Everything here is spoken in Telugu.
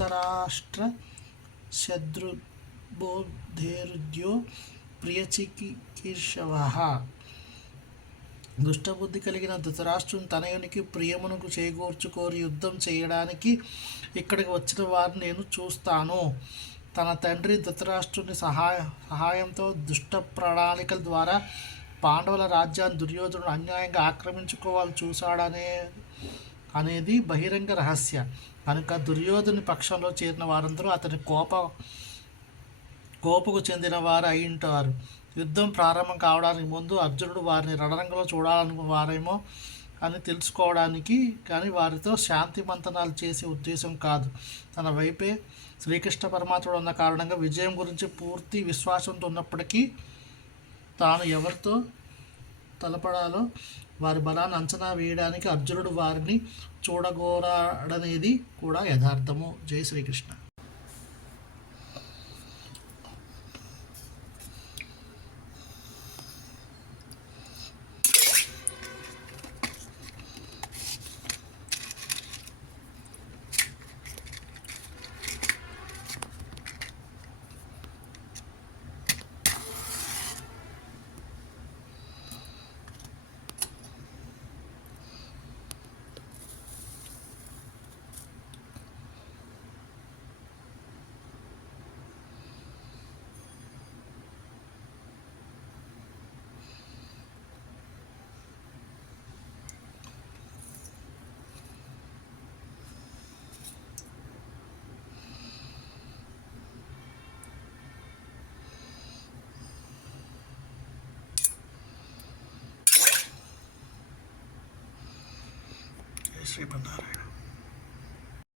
ధృతరాష్ట్ర శత్రుబోధేరుద్యో ప్రియచికీర్షవ దుష్టబుద్ధి కలిగిన ధృతరాష్ట్రం తనయునికి ప్రియమునకు చేకూర్చుకోరి యుద్ధం చేయడానికి ఇక్కడికి వచ్చిన వారిని నేను చూస్తాను. తన తండ్రి ధృతరాష్ట్రుని సహాయ సహాయంతో దుష్ట ప్రణాళికల ద్వారా పాండవుల రాజ్యాన్ని దుర్యోధనుడు అన్యాయంగా ఆక్రమించుకోవాలని చూశాడనే అనేది బహిరంగ రహస్య. కనుక దుర్యోధని పక్షంలో చేరిన వారందరూ అతని కోప కోపకు చెందిన వారు అయి ఉంటారు. యుద్ధం ప్రారంభం కావడానికి ముందు అర్జునుడు వారిని రణరంగంలో చూడాలనుకున్న వారేమో అని తెలుసుకోవడానికి కానీ వారితో శాంతి మంతనాలు చేసే ఉద్దేశం కాదు. తన వైపే శ్రీకృష్ణ పరమాత్ముడు ఉన్న కారణంగా విజయం గురించి పూర్తి విశ్వాసంతో ఉన్నప్పటికీ తాను ఎవరితో తలపడాలో వారి బలాన్ని అంచనా వేయడానికి అర్జునుడు వారిని చూడగోరాడనేది కూడా యథార్థము. జై శ్రీకృష్ణ. జై శ్రీమన్నారాయణ